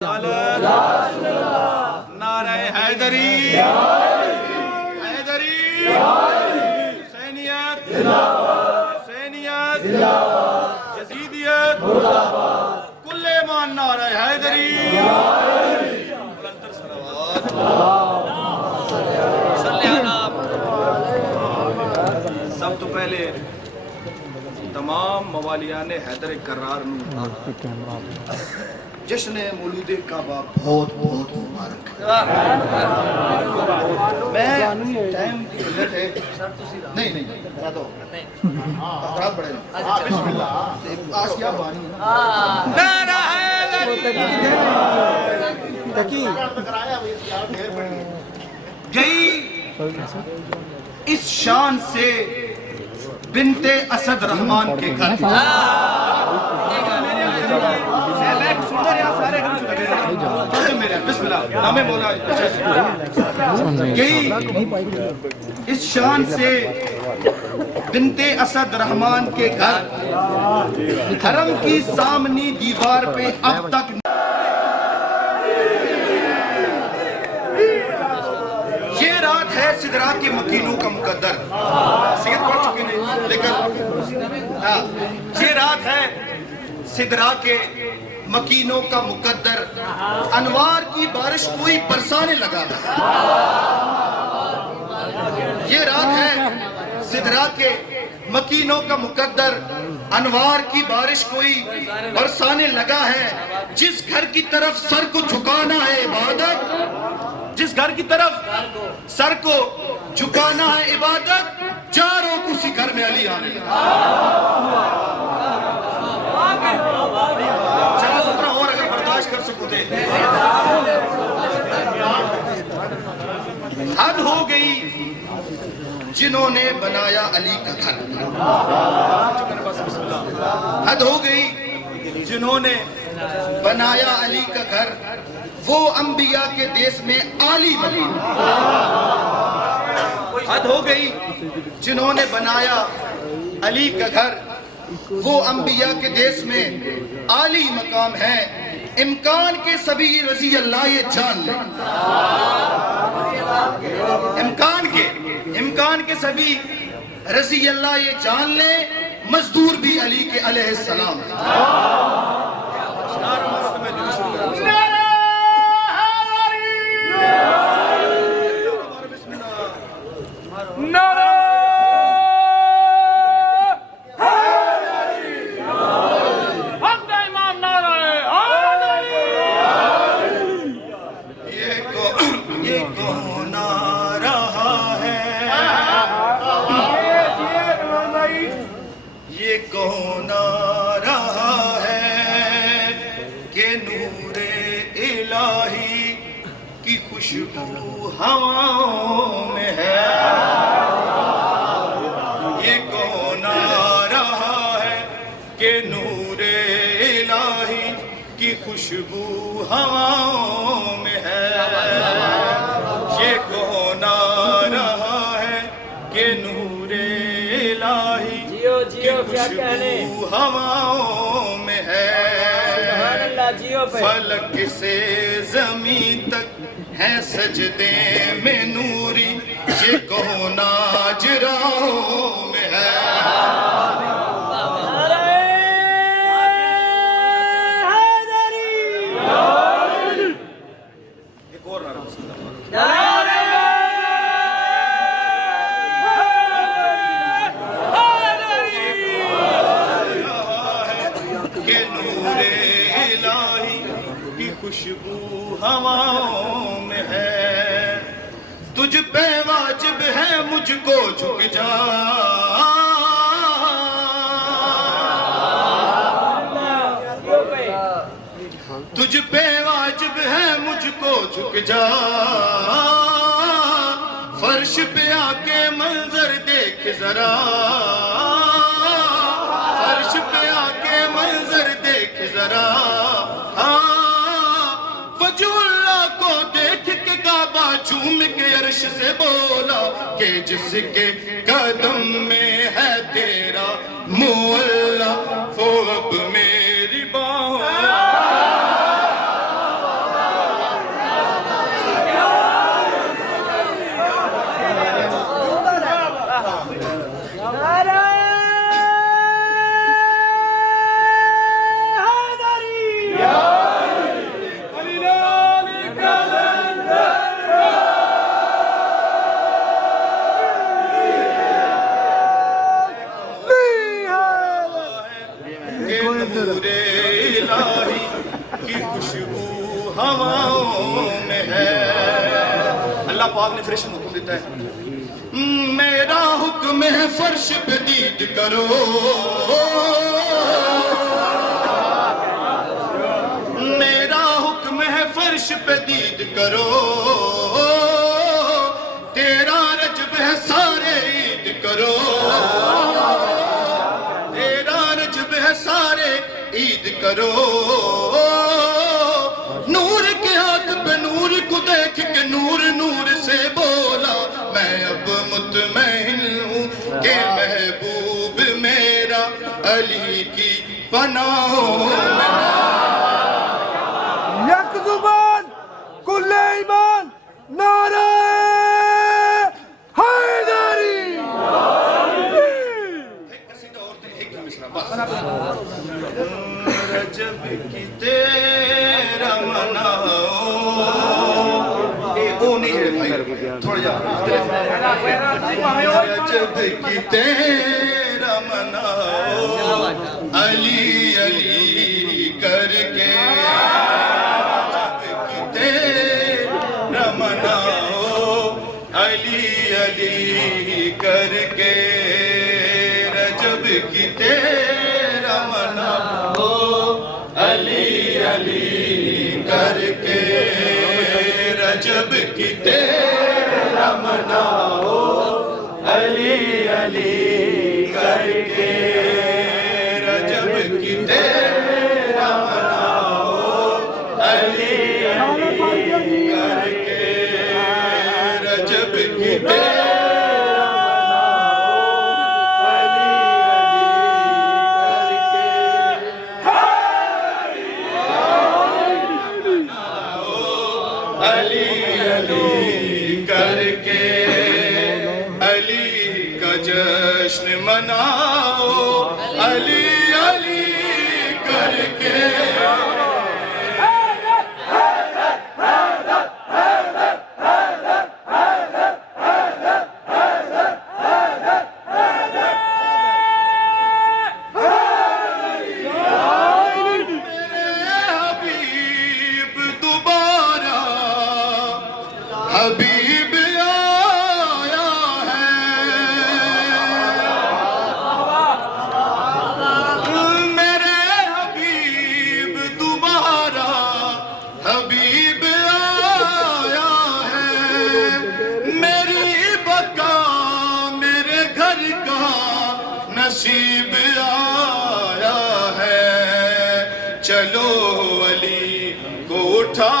नारे हैदरी हैदरी हुसैनियत हुसैनियत यजीदियत कुल्ले मान नारे हैदरी सब तो पहले तमाम मवालियान हैदर करार जश्न मौलूद काबा बहुत बहुत मुबारक। मैं टाइम की वजह से नहीं नहीं बता दो अफराद बड़े बिस्मिल्लाह आसिया बानी नारा हैदरी गई इस शान से बिनते असद रहमान के घर इस शान से बिनते असद रहमान के घर हरम की सामनी दीवार पे अब तक ये रात है सिदरा के मकीनों का मुकद्दर सीध पढ़ चुके नहीं लेकिन ये रात है सिदरा के मकीनों का मुकद्दर अनवार की बारिश कोई बरसाने लगा। ये रात है सिदरा के मकीनों का मुकद्दर अनवार की बारिश कोई बरसाने लगा है। जिस घर की तरफ सर को झुकाना है इबादत, जिस घर की तरफ सर को झुकाना है इबादत, चारों उसी घर में अली आने लगा। और अगर बर्दाश्त कर सको दे हद हो गई जिन्होंने बनाया अली का घर, हद हो गई जिन्होंने बनाया अली का घर, वो अंबिया के देश में आली बने। हद हो गई जिन्होंने बनाया अली का घर, वो अंबिया के देश में आली मकाम है। इम्कान के सभी रजी अल्लाह ये जान ले, इम्कान के सभी रजी अल्लाह ये जान ले, मजदूर भी अली के अलैहिस्सलाम है। कौन आ रहा है कि नूरे इलाही की खुशबू हवाओं में है। ये कौन आ रहा है कि नूरे इलाही की खुशबू हवाओं में है। ये कौन आ रहा है कि नूरे इलाही खुशबू हवाओं में है। फलक से जमीन तक है सजदे में नूरी, ये कौन आज राहों में है। एक और खुशबू हवाओं में है। तुझ पे वाजिब है मुझको झुक जा, तुझ पे वाजिब है मुझको झुक जा। फर्श पे आके मंजर देख जरा, फर्श पे आके मंजर देख जरा। झूम के अर्श से बोला कि जिसके कदम में है तेरा मुअल्ला, वो अब मेरी बाहों पाक ने फरिश्ते को हुक्म देता है, मेरा हुक्म है फर्श पे दीद करो, मेरा हुक्म है फर्श पे दीद करो, तेरा रजब है सारे ईद करो, तेरा रजब है सारे ईद करो, नूर के हाथ पे नूर को देख के नूर नूर से बोला, मैं अब मुतमईन हूँ कि महबूब मेरा अली की पनाहों में। यक जुबान कुल्ले ईमान नारे हैदरी। रजब की तेरा मनाओ, वो नहीं है भाई, थोड़ा जा रजब की तेरा मनाओ, अली अली करके, रजब की तेरा मनाओ, अली अली करके, रजब की तेरा मनाओ, अली अली करके, रजब की तेरा मनाओ, अली अली करके, रजब की तेरा मनाओ, अली अली करके, रजब की तेरा अली अली करके, अली का जश्न मनाओ, अली अली करके, हबीब आया है, मेरे हबीब दोबारा, हबीब आया है, मेरी बका मेरे घर का नसीब आया है, चलो अली को उठा